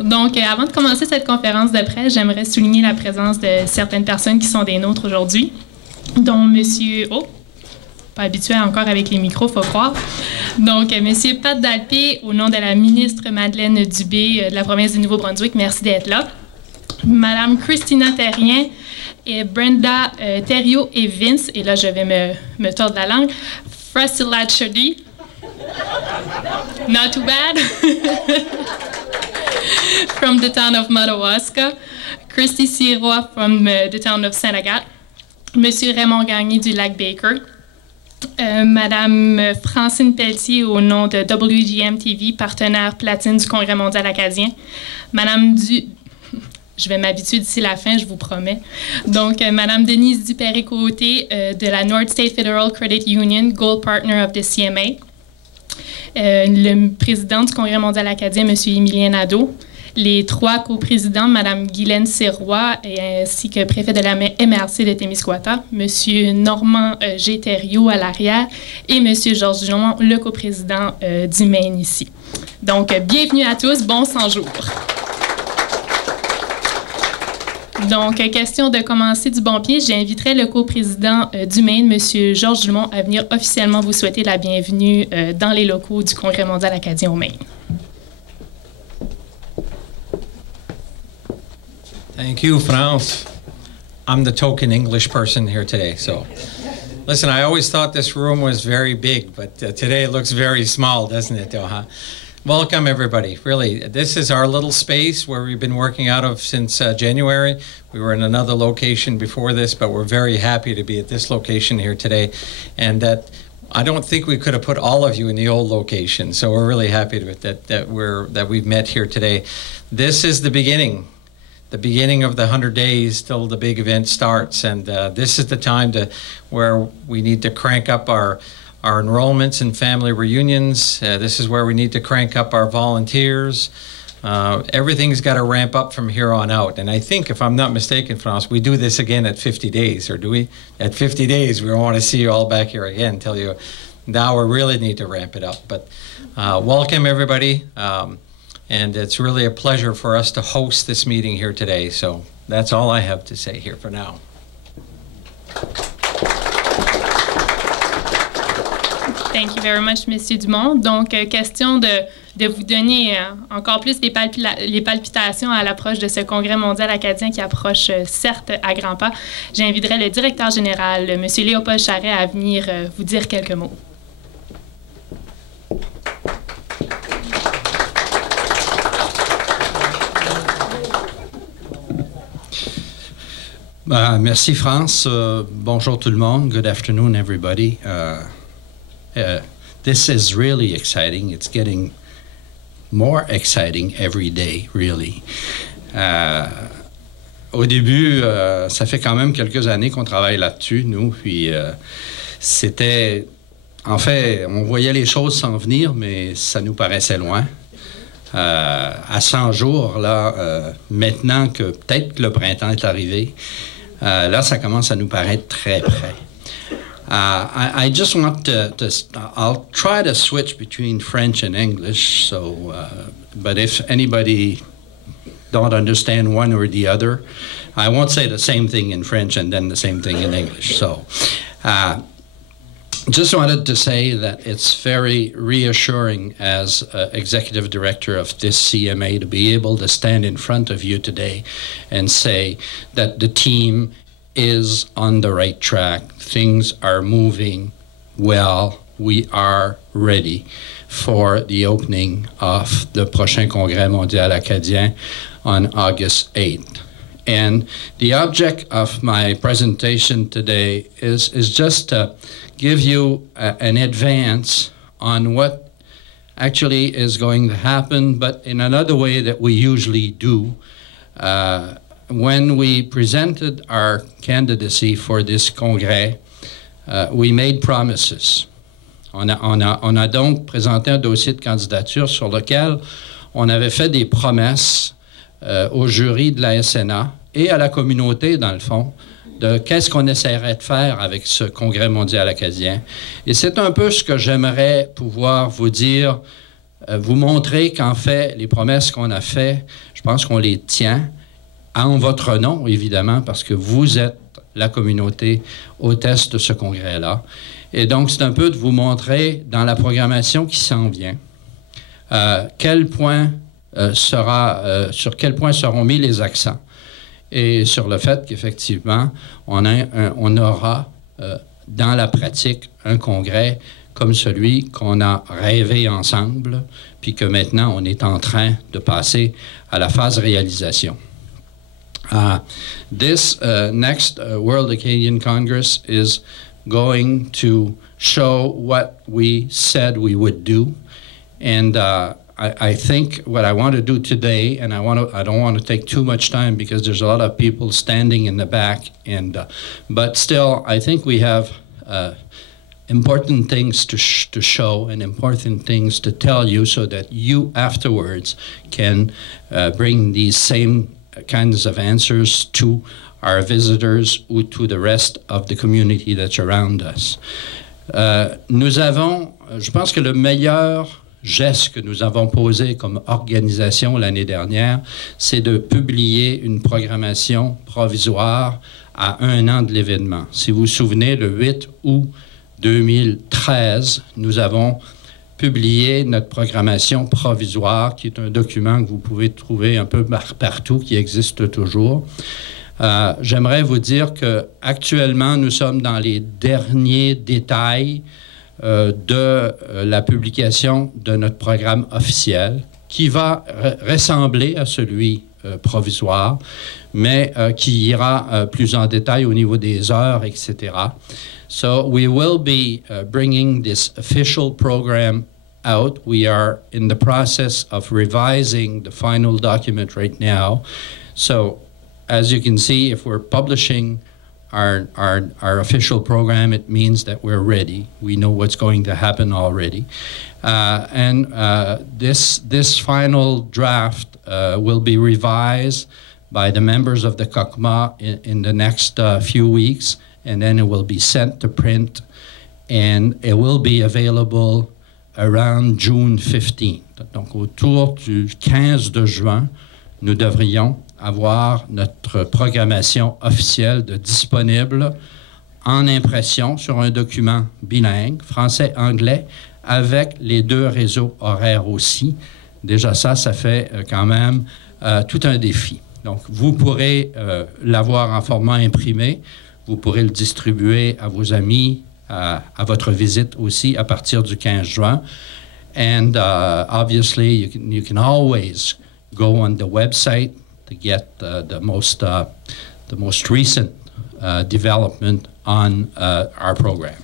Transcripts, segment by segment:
Donc, avant de commencer cette conférence de presse, j'aimerais souligner la présence de certaines personnes qui sont des nôtres aujourd'hui, dont Monsieur... Oh, pas habitué encore avec les micros, faut croire. Donc, Monsieur Pat Dalpé, au nom de la ministre Madeleine Dubé de la province du Nouveau-Brunswick, merci d'être là. Madame Christina Terrien et Brenda Thériault et Vince, et là, je vais me tordre la langue, Frasilachody. Not too bad. From the town of Madawaska. Christy Sirois from the town of Saint Agathe. Monsieur Raymond Gagné du Lac Baker. Madame Francine Pelletier au nom de WGM TV, partenaire platine du Congrès mondial acadien. Madame Je vais m'habituer d'ici la fin, je vous promets. Donc, Madame Denise Dupéré-Côté de la North State Federal Credit Union, Gold Partner of the CMA. Le président du Congrès mondial acadien, M. Émilien Nadeau. Les trois coprésidents, Mme Guylaine Sirois ainsi que préfet de la MRC de Témiscouata, M. Normand G. Thériault à l'arrière et M. Georges Dumont, le coprésident du Maine ici. Donc, bienvenue à tous, bon 100 jours. Donc, question de commencer du bon pied, j'inviterai le coprésident du Maine, M. Georges Dumont, à venir officiellement vous souhaiter la bienvenue dans les locaux du Congrès mondial acadien au Maine. Thank you, France. I'm the token English person here today, so... Listen, I always thought this room was very big, but today it looks very small, doesn't it, though, huh? Welcome, everybody. Really, this is our little space where we've been working out of since January. We were in another location before this, but we're very happy to be at this location here today. And that I don't think we could have put all of you in the old location, so we're really happy that we've met here today. This is the beginning of the 100 days till the big event starts, and this is the time where we need to crank up our enrollments and family reunions. This is where we need to crank up our volunteers. Everything's got to ramp up from here on out. And I think, if I'm not mistaken, France, we do this again at 50 days, or do we? At 50 days, we want to see you all back here again, tell you now we really need to ramp it up. But welcome, everybody. And it's really a pleasure for us to host this meeting here today. So that's all I have to say here for now. Thank you very much, M. Dumont. Donc, question de vous donner encore plus les palpitations à l'approche de ce congrès mondial acadien qui approche, certes, à grands pas. J'inviterai le directeur général, M. Léopold Charret, à venir vous dire quelques mots. Merci, France. Bonjour tout le monde. Good afternoon, everybody. This is really exciting. It's getting more exciting every day, really. Au début, ça fait quand même quelques années qu'on travaille là-dessus, nous. Puis c'était... En fait, on voyait les choses s'en venir, mais ça nous paraissait loin. À 100 jours, là, maintenant que peut-être que le printemps est arrivé, là, ça commence à nous paraître très près. I just want I'll try to switch between French and English, so, but if anybody don't understand one or the other, I won't say the same thing in French and then the same thing in English. So, just wanted to say that it's very reassuring as executive director of this CMA to be able to stand in front of you today and say that the team is on the right track. Things are moving well. We are ready for the opening of the prochain Congrès mondial acadien on August 8th. And the object of my presentation today is just to give you an advance on what actually is going to happen, but in another way that we usually do. When we presented our candidacy for this congrès, we made promises. On a donc présenté un dossier de candidature sur lequel on avait fait des promesses au jury de la SNA et à la communauté, dans le fond, de qu'est-ce qu'on essaierait de faire avec ce congrès mondial acadien. Et c'est un peu ce que j'aimerais pouvoir vous dire vous montrer qu'en fait, les promesses qu'on a faites, je pense qu'on les tient en votre nom, évidemment, parce que vous êtes la communauté hôtesse de ce congrès-là. Et donc, c'est un peu de vous montrer dans la programmation qui s'en vient, sur quel point seront mis les accents et sur le fait qu'effectivement, on aura dans la pratique un congrès comme celui qu'on a rêvé ensemble, puis que maintenant on est en train de passer à la phase réalisation. This next World Acadian Congress is going to show what we said we would do. And I think what I want to do today, and I don't want to take too much time because there's a lot of people standing in the back, but still, I think we have important things to show and important things to tell you so that you afterwards can bring these same kinds of answers to our visitors or to the rest of the community that's around us. Nous avons, je pense que le meilleur geste que nous avons posé comme organisation l'année dernière, c'est de publier une programmation provisoire à 1 an de l'événement. Si vous vous souvenez, le 8 août 2013, nous avons publié notre programmation provisoire, qui est un document que vous pouvez trouver un peu partout, qui existe toujours. J'aimerais vous dire qu'actuellement, nous sommes dans les derniers détails de la publication de notre programme officiel, qui va ressembler à celui provisoire, mais qui ira plus en détail au niveau des heures, etc. So we will be bringing this official program out. We are in the process of revising the final document right now. So as you can see, if we're publishing our official program, it means that we're ready. We know what's going to happen already. This final draft will be revised by the members of the COCMA in the next few weeks, and then it will be sent to print, and it will be available around June 15th. Donc, autour du 15 de juin, nous devrions avoir notre programmation officielle disponible en impression sur un document bilingue, français-anglais, avec les 2 réseaux horaires aussi. Déjà ça fait quand même tout un défi. Donc, vous pourrez l'avoir en format imprimé, vous pourrez le distribuer à vos amis, à votre visite aussi à partir du 15 juin. And obviously, you can always go on the website to get the most recent development on our program.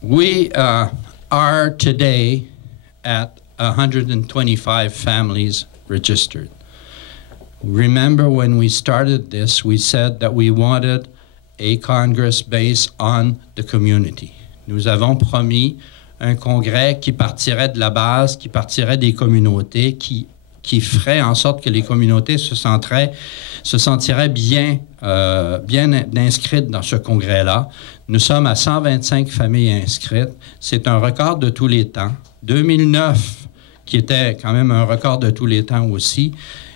We are today at 125 families registered. Remember when we started this, we said that we wanted a Congress based on the community. Nous avons promis un congrès qui partirait de la base, qui partirait des communautés, qui ferait en sorte que les communautés se sentiraient bien inscrites dans ce congrès-là. Nous sommes à 125 familles inscrites. C'est un record de tous les temps. 2009, qui était quand même un record de tous les temps aussi,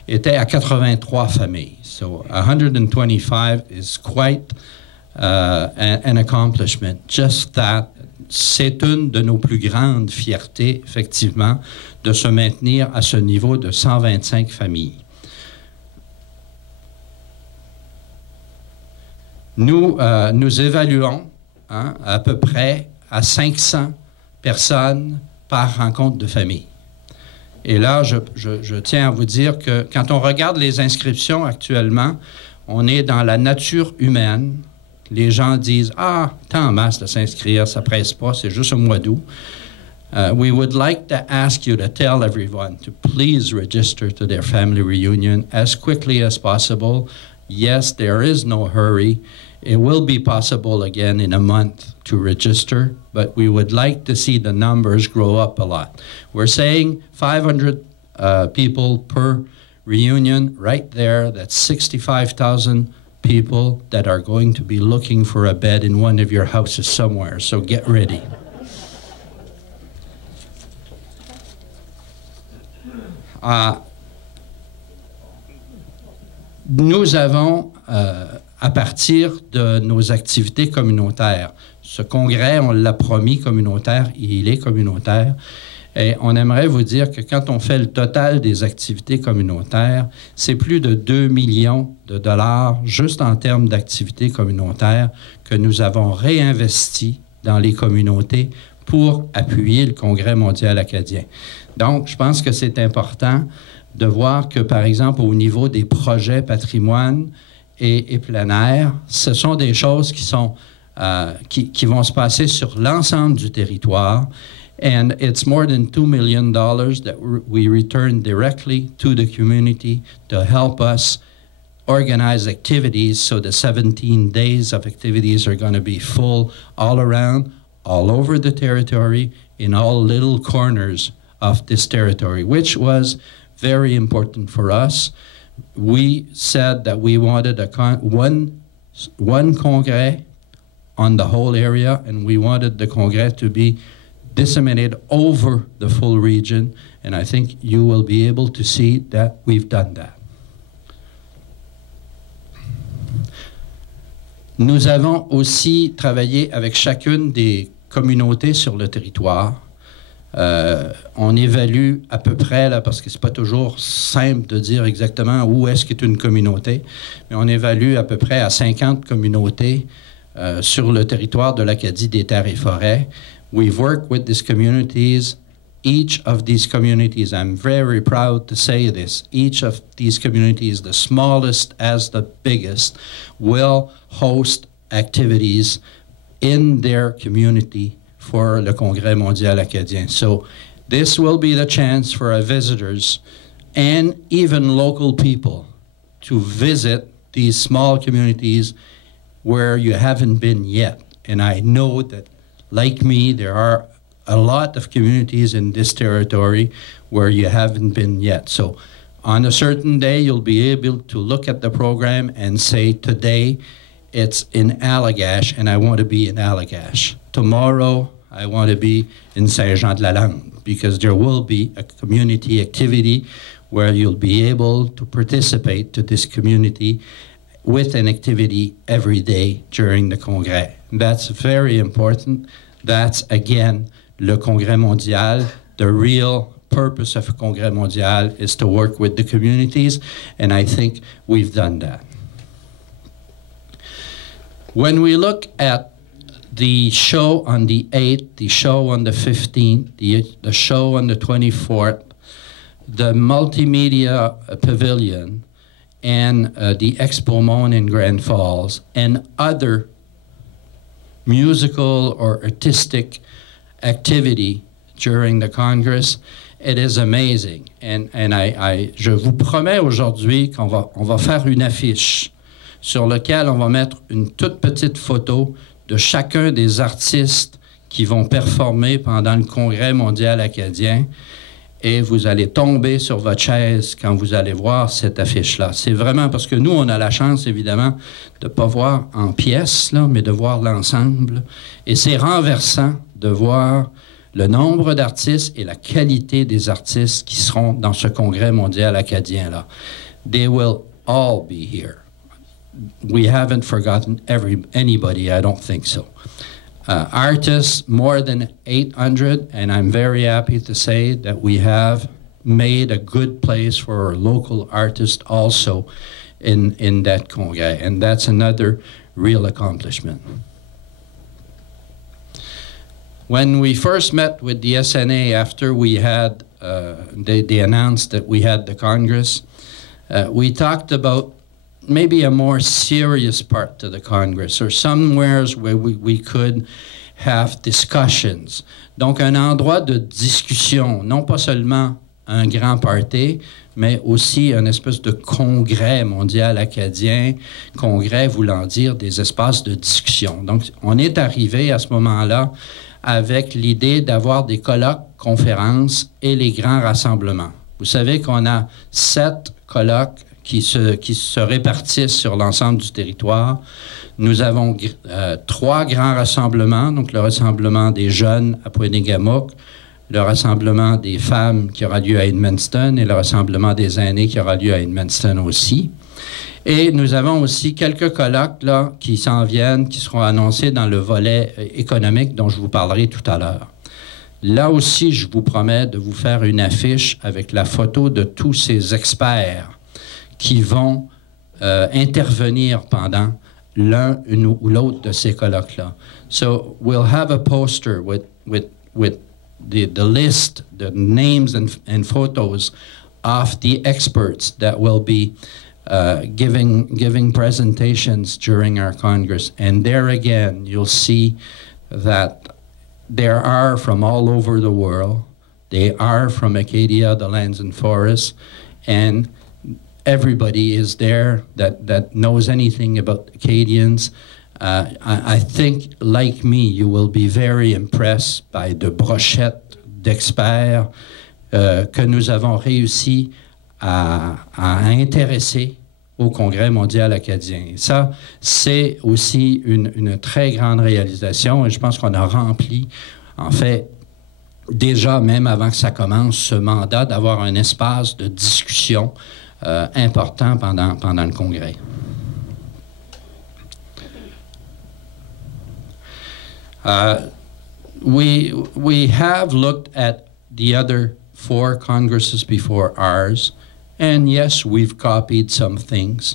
était à 83 familles. So 125 is quite an accomplishment. Just that, c'est une de nos plus grandes fiertés, effectivement, de se maintenir à ce niveau de 125 familles. Nous évaluons à peu près à 500 personnes par rencontre de famille. Et là, je tiens à vous dire que quand on regarde les inscriptions actuellement, on est dans la nature humaine. Les gens disent « Ah, tant en masse de s'inscrire, ça presse pas, c'est juste au mois d'août. » We would like to ask you to tell everyone to please register to their family reunion as quickly as possible. Yes, there is no hurry. It will be possible again in a month to register, but we would like to see the numbers grow up a lot. We're saying 500 people per reunion right there. That's 65,000 people that are going to be looking for a bed in one of your houses somewhere, so get ready. Nous avons, à partir de nos activités communautaires, ce congrès, on l'a promis communautaire, il est communautaire, et on aimerait vous dire que quand on fait le total des activités communautaires, c'est plus de 2 millions de dollars juste en termes d'activités communautaires que nous avons réinvesti dans les communautés pour appuyer le Congrès mondial acadien. Donc, je pense que c'est important de voir que, par exemple, au niveau des projets patrimoine et plein air, ce sont des choses qui sont qui vont se passer sur l'ensemble du territoire. And it's more than $2 million that we return directly to the community to help us organize activities. So the 17 days of activities are going to be full all around, all over the territory, in all little corners of this territory, which was very important for us. We said that we wanted one congrès on the whole area, and we wanted the congrès to be disseminated over the full region, and I think you will be able to see that we've done that. Nous avons aussi travaillé avec chacune des communautés sur le territoire. On évalue à peu près, là, parce que c'est pas toujours simple de dire exactement où est-ce qu'est une communauté, mais on évalue à peu près à 50 communautés sur le territoire de l'Acadie des Terres et Forêts. We've worked with these communities. Each of these communities, I'm very proud to say this, each of these communities, the smallest as the biggest, will host activities in their community for le Congrès mondial acadien. So this will be the chance for our visitors and even local people to visit these small communities where you haven't been yet. And I know that, like me, there are a lot of communities in this territory where you haven't been yet. So on a certain day, you'll be able to look at the program and say, today it's in Allagash and I want to be in Allagash. Tomorrow, I want to be in Saint-Jean-de-la-Lande, because there will be a community activity where you'll be able to participate to this community with an activity every day during the Congrès. That's very important. That's, again, le Congrès mondial. The real purpose of Congrès mondial is to work with the communities, and I think we've done that. When we look at the show on the 8th, the show on the 15th, the show on the 24th, the multimedia pavilion, and the Expo Monde in Grand Falls, and other musical or artistic activity during the Congress, it is amazing. And je vous promets aujourd'hui qu'on va faire une affiche sur laquelle on va mettre une toute petite photo de chacun des artistes qui vont performer pendant le Congrès mondial acadien. Et vous allez tomber sur votre chaise quand vous allez voir cette affiche-là. C'est vraiment parce que nous, on a la chance, évidemment, de ne pas voir en pièces, là, mais de voir l'ensemble. Et c'est renversant de voir le nombre d'artistes et la qualité des artistes qui seront dans ce Congrès mondial acadien-là. They will all be here. We haven't forgotten anybody, I don't think so. Artists, more than 800, and I'm very happy to say that we have made a good place for our local artists also in that congrès, and that's another real accomplishment. When we first met with the SNA after we had, they announced that we had the Congress, we talked about maybe a more serious part to the Congress, or somewheres where we could have discussions. Donc, un endroit de discussion, non pas seulement un grand party, mais aussi un espèce de congrès mondial acadien, congrès voulant dire des espaces de discussion. Donc, on est arrivé à ce moment-là avec l'idée d'avoir des colloques, conférences et les grands rassemblements. Vous savez qu'on a 7 colloques qui se répartissent sur l'ensemble du territoire. Nous avons 3 grands rassemblements, donc le rassemblement des jeunes à Pointe-Gamouk, le rassemblement des femmes qui aura lieu à Edmundston et le rassemblement des aînés qui aura lieu à Edmundston aussi. Et nous avons aussi quelques colloques là, qui s'en viennent, qui seront annoncés dans le volet économique dont je vous parlerai tout à l'heure. Là aussi, je vous promets de vous faire une affiche avec la photo de tous ces experts qui vont intervenir pendant l'un ou l'autre de ces colloques-là. So we'll have a poster with the list, the names and photos of the experts that will be giving presentations during our Congress. And there again, you'll see that there are from all over the world. They are from Acadia, the Lands and Forests, and everybody is there that knows anything about Acadians. I think, like me, you will be very impressed by the brochette d'experts que nous avons réussi à intéresser au Congrès mondial acadien. Et ça, c'est aussi une très grande réalisation et je pense qu'on a rempli, en fait, déjà, même avant que ça commence, ce mandat d'avoir un espace de discussion important pendant le Congrès. We have looked at the other 4 Congresses before ours, and yes, we've copied some things.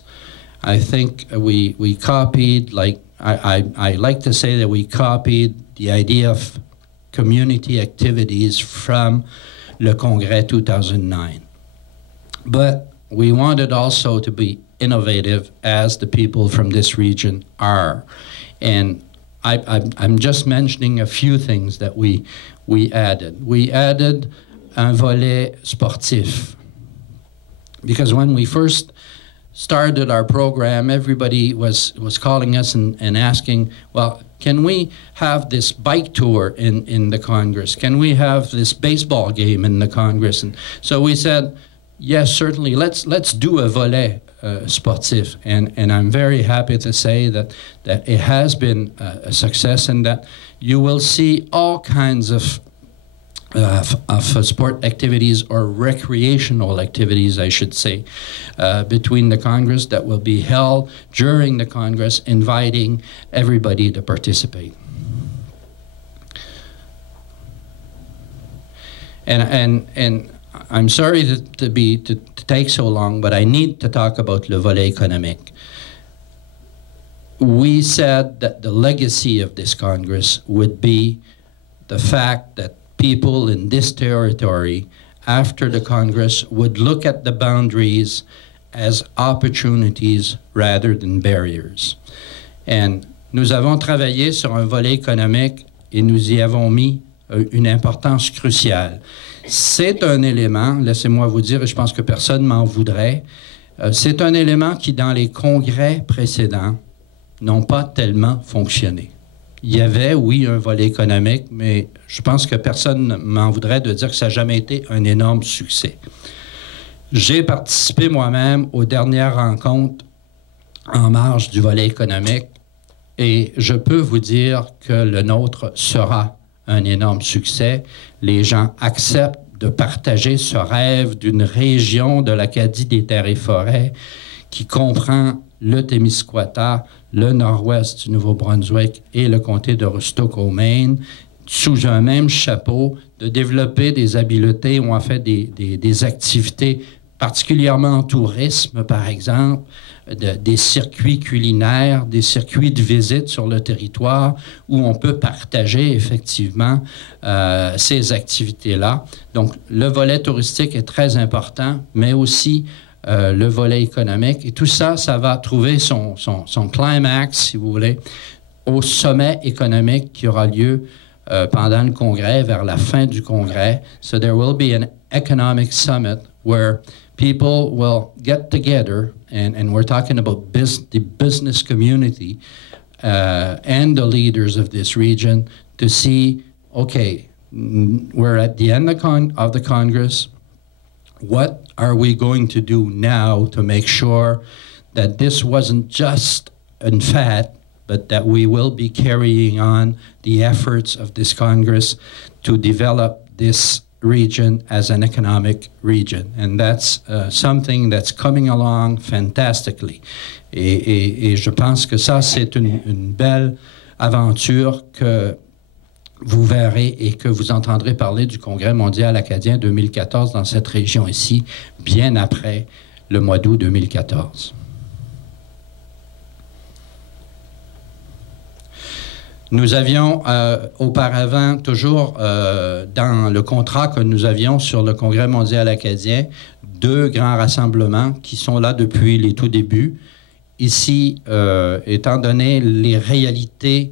I think we copied, like I like to say that we copied the idea of community activities from Le Congrès 2009. But we wanted also to be innovative as the people from this region are. And I'm just mentioning a few things that we added. We added un volet sportif. Because when we first started our program, everybody was calling us and asking, well, can we have this bike tour in the Congress? Can we have this baseball game in the Congress? And so we said, yes, certainly, let's do a volet sportif. And I'm very happy to say that it has been a success and that you will see all kinds of sport activities or recreational activities, I should say, between the Congress that will be held during the Congress, inviting everybody to participate. And I'm sorry to take so long, but I need to talk about le volet économique. We said that the legacy of this Congress would be the fact that people in this territory, after the Congress, would look at the boundaries as opportunities rather than barriers. And nous avons travaillé sur un volet économique et nous y avons mis une importance cruciale. C'est un élément, laissez-moi vous dire, et je pense que personne m'en voudrait, c'est un élément qui, dans les congrès précédents, n'ont pas tellement fonctionné. Il y avait, oui, un volet économique, mais je pense que personne ne m'en voudrait de dire que ça n'a jamais été un énorme succès. J'ai participé moi-même aux dernières rencontres en marge du volet économique et je peux vous dire que le nôtre sera un énorme succès. Les gens acceptent de partager ce rêve d'une région de l'Acadie des terres et forêts qui comprend le Témiscouata, le nord-ouest du Nouveau-Brunswick et le comté de Rustook au Maine, sous un même chapeau, de développer des habiletés ou en fait des activités, particulièrement en tourisme, par exemple, des circuits culinaires, des circuits de visite sur le territoire où on peut partager effectivement ces activités-là. Donc, le volet touristique est très important, mais aussi le volet économique. Et tout ça, ça va trouver son climax, si vous voulez, au sommet économique qui aura lieu pendant le Congrès, vers la fin du Congrès. So there will be an economic summit where people will get together, and we're talking about the business community and the leaders of this region to see, okay, we're at the end of the Congress. What are we going to do now to make sure that this wasn't just a fad, but that we will be carrying on the efforts of this Congress to develop this region as an economic region. And that's something that's coming along fantastically. Et je pense que ça, c'est une belle aventure que vous verrez et que vous entendrez parler du Congrès mondial acadien 2014 dans cette région ici, bien après le mois d'août 2014. Nous avions auparavant, toujours dans le contrat que nous avions sur le Congrès mondial acadien, 2 grands rassemblements qui sont là depuis les tout débuts. Ici, étant donné les réalités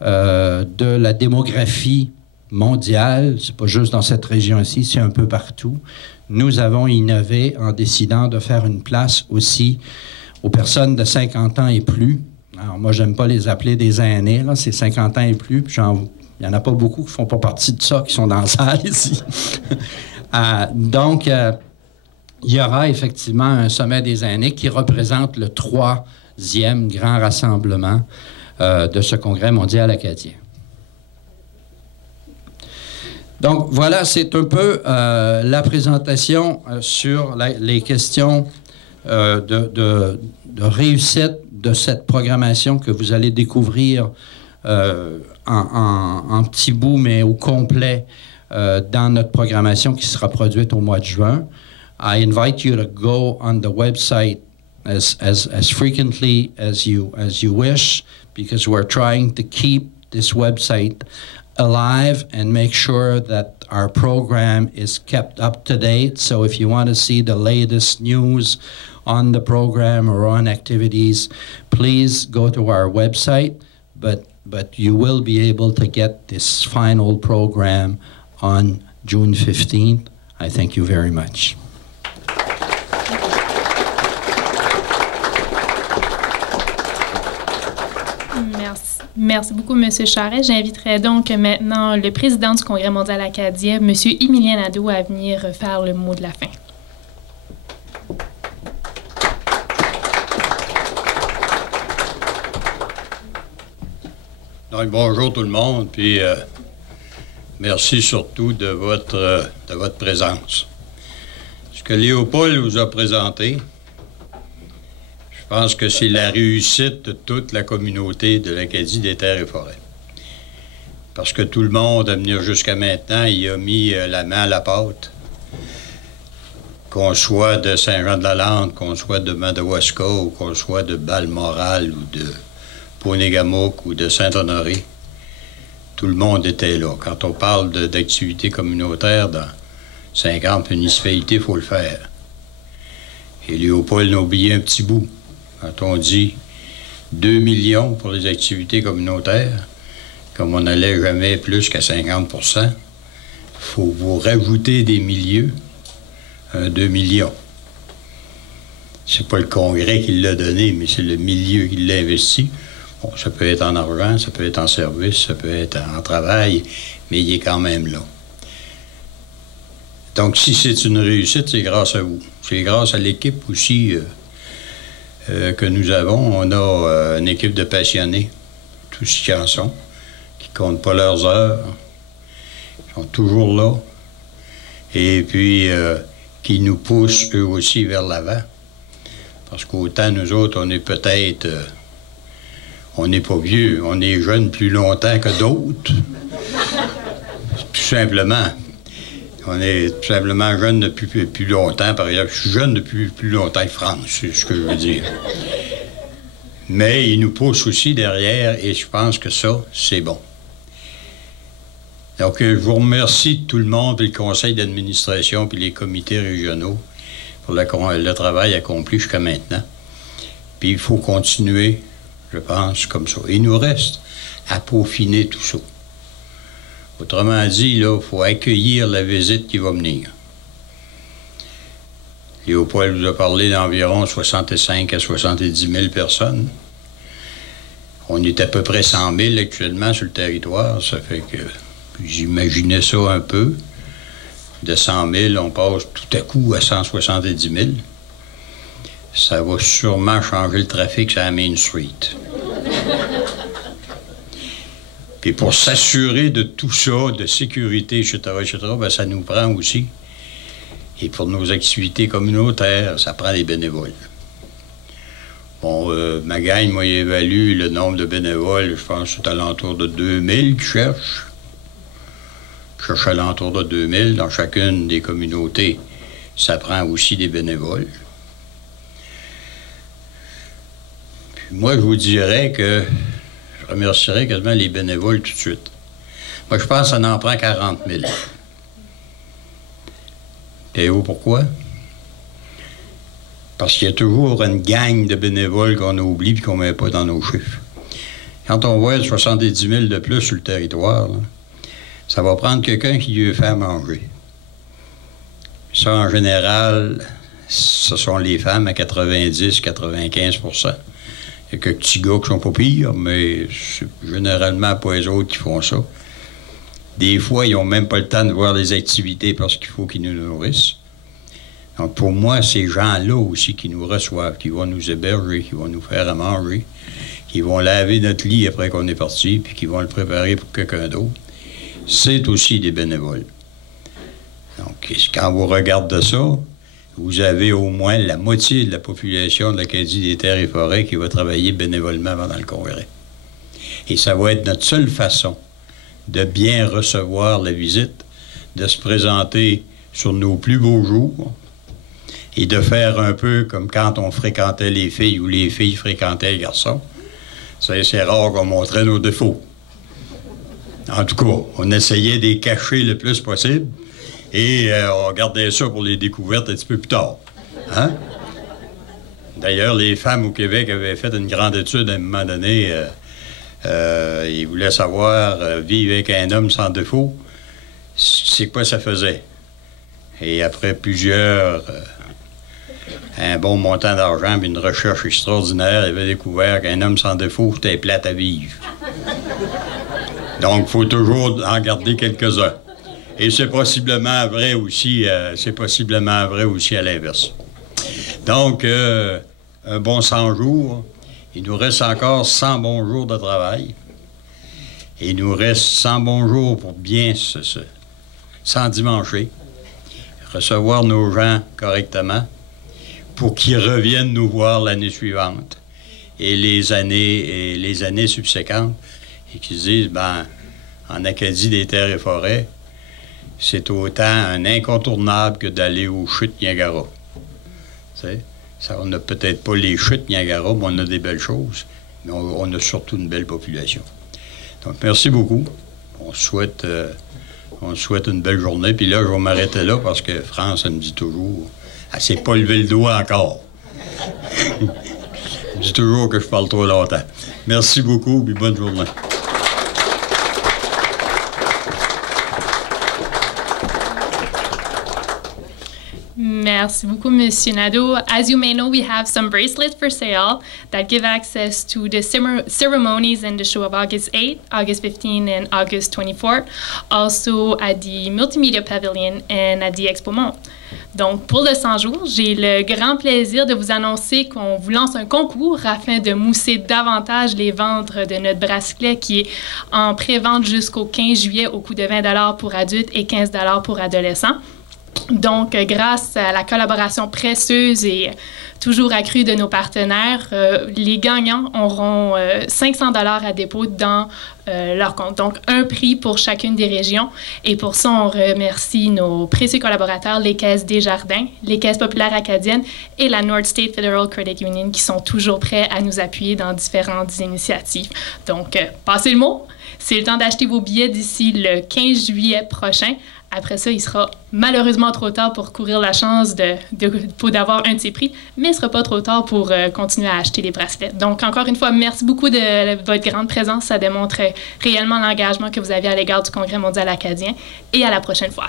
de la démographie mondiale, c'est pas juste dans cette région ici, c'est un peu partout, nous avons innové en décidant de faire une place aussi aux personnes de 50 ans et plus. Alors moi, j'aime pas les appeler des aînés, là, c'est 50 ans et plus, puis il y en a pas beaucoup qui font pas partie de ça, qui sont dans la salle ici. Donc, il y aura effectivement un sommet des aînés qui représente le 3e grand rassemblement de ce Congrès mondial acadien. Donc, voilà, c'est un peu la présentation sur les questions de réussite de cette programmation que vous allez découvrir en petits bouts, mais au complet, dans notre programmation qui sera produite au mois de juin. I invite you to go on the website as frequently as you wish, because we're trying to keep this website alive and make sure that our program is kept up to date. So if you want to see the latest news on the program or on activities, please go to our website, but you will be able to get this final program on June 15th. I thank you very much. Merci beaucoup, M. Charest. J'inviterai donc maintenant le président du Congrès mondial acadien, M. Émilien Nadeau, à venir faire le mot de la fin. Donc, bonjour tout le monde, puis merci surtout de votre présence. Ce que Léopold vous a présenté, je pense que c'est la réussite de toute la communauté de l'Acadie des Terres et Forêts. Parce que tout le monde, à venir jusqu'à maintenant, il a mis la main à la pâte. Qu'on soit de Saint-Jean-de-la-Lande, qu'on soit de Madawaska, ou qu'on soit de Balmoral, ou de Ponegamook, ou de Saint-Honoré, tout le monde était là. Quand on parle d'activités communautaires dans 50 municipalités, il faut le faire. Et Léopold n'a oublié un petit bout. Quand on dit 2 millions pour les activités communautaires, comme on n'allait jamais plus qu'à 50 %, il faut vous rajouter des milieux, 2 millions. C'est pas le Congrès qui l'a donné, mais c'est le milieu qui l'a investi. Bon, ça peut être en argent, ça peut être en service, ça peut être en travail, mais il est quand même là. Donc, si c'est une réussite, c'est grâce à vous. C'est grâce à l'équipe aussi que nous avons. On a une équipe de passionnés, tous qui en sont, qui ne comptent pas leurs heures, qui sont toujours là, et puis qui nous poussent eux aussi vers l'avant. Parce qu'autant nous autres, on est peut-être... on n'est pas vieux, on est jeunes plus longtemps que d'autres. Tout simplement. On est tout simplement jeunes depuis plus longtemps. Par exemple, je suis jeune depuis plus longtemps que France, c'est ce que je veux dire. Mais ils nous poussent aussi derrière et je pense que ça, c'est bon. Donc, je vous remercie de tout le monde, puis le conseil d'administration, puis les comités régionaux pour le travail accompli jusqu'à maintenant. Puis il faut continuer, je pense, comme ça. Il nous reste à peaufiner tout ça. Autrement dit, là, il faut accueillir la visite qui va venir. Léopold vous a parlé d'environ 65 à 70 000 personnes. On est à peu près 100 000 actuellement sur le territoire. Ça fait que j'imaginais ça un peu. De 100 000, on passe tout à coup à 170 000. Ça va sûrement changer le trafic sur la Main Street. Puis pour s'assurer de tout ça, de sécurité, etc., bien, ça nous prend aussi. Et pour nos activités communautaires, ça prend des bénévoles. Bon, ma gang m'a évalué le nombre de bénévoles, je pense que c'est alentour de 2000 qui cherchent. Je cherche alentour de 2000 dans chacune des communautés. Ça prend aussi des bénévoles. Puis moi, je vous dirais que je remercierais quasiment les bénévoles tout de suite. Moi, je pense que ça en prend 40 000. Savez-vous pourquoi? Parce qu'il y a toujours une gang de bénévoles qu'on oublie et qu'on ne met pas dans nos chiffres. Quand on voit 70 000 de plus sur le territoire, là, ça va prendre quelqu'un qui lui fait à manger. Ça, en général, ce sont les femmes à 90-95 %. Il y a quelques petits gars qui sont pas pires, mais c'est généralement pas les autres qui font ça. Des fois, ils n'ont même pas le temps de voir les activités parce qu'il faut qu'ils nous nourrissent. Donc, pour moi, ces gens-là aussi qui nous reçoivent, qui vont nous héberger, qui vont nous faire à manger, qui vont laver notre lit après qu'on est parti, puis qui vont le préparer pour quelqu'un d'autre, c'est aussi des bénévoles. Donc, quand vous regardez ça, vous avez au moins la moitié de la population de l'Acadie des Terres et Forêts qui va travailler bénévolement pendant le congrès. Et ça va être notre seule façon de bien recevoir la visite, de se présenter sur nos plus beaux jours et de faire un peu comme quand on fréquentait les filles ou les filles fréquentaient les garçons. C'est rare qu'on montrait nos défauts. En tout cas, on essayait de les cacher le plus possible et on gardait ça pour les découvertes un petit peu plus tard. Hein? D'ailleurs, les femmes au Québec avaient fait une grande étude à un moment donné. Ils voulaient savoir vivre avec un homme sans défaut, c'est quoi ça faisait. Et après un bon montant d'argent et une recherche extraordinaire, ils avaient découvert qu'un homme sans défaut, c'était plate à vivre. Donc, il faut toujours en garder quelques-uns. Et c'est possiblement vrai aussi à l'inverse. Donc, un bon 100 jours, il nous reste encore 100 bons jours de travail. Et il nous reste 100 bons jours pour bien s'endimancher, recevoir nos gens correctement, pour qu'ils reviennent nous voir l'année suivante et les années subséquentes, et qu'ils se disent, ben, en Acadie des Terres et Forêts, c'est autant un incontournable que d'aller aux chutes Niagara. Tu sais? On n'a peut-être pas les chutes Niagara, mais on a des belles choses. Mais on a surtout une belle population. Donc, merci beaucoup. On souhaite une belle journée. Puis là, je vais m'arrêter là parce que France, elle me dit toujours, elle s'est pas levé le doigt encore. Elle me dit toujours que je parle trop longtemps. Merci beaucoup, puis bonne journée. Merci beaucoup, Monsieur Nadeau. As you may know, we have some bracelets for sale that give access to the ceremonies and the show of August 8th, August 15th, and August 24th, also at the Multimedia Pavilion and at the Expo Monde. Donc, pour le 100 jours, j'ai le grand plaisir de vous annoncer qu'on vous lance un concours afin de mousser davantage les ventes de notre bracelet qui est en pré-vente jusqu'au 15 juillet au coût de 20 $ pour adultes et 15 $ pour adolescents. Donc, grâce à la collaboration précieuse et toujours accrue de nos partenaires, les gagnants auront 500 $ à dépôt dans leur compte. Donc, un prix pour chacune des régions. Et pour ça, on remercie nos précieux collaborateurs, les Caisses Desjardins, les Caisses populaires acadiennes et la North State Federal Credit Union qui sont toujours prêts à nous appuyer dans différentes initiatives. Donc, passez le mot. C'est le temps d'acheter vos billets d'ici le 15 juillet prochain. Après ça, il sera malheureusement trop tard pour courir la chance d'avoir un de ces prix, mais il ne sera pas trop tard pour continuer à acheter les bracelets. Donc, encore une fois, merci beaucoup de votre grande présence. Ça démontre réellement l'engagement que vous avez à l'égard du Congrès mondial acadien. Et à la prochaine fois.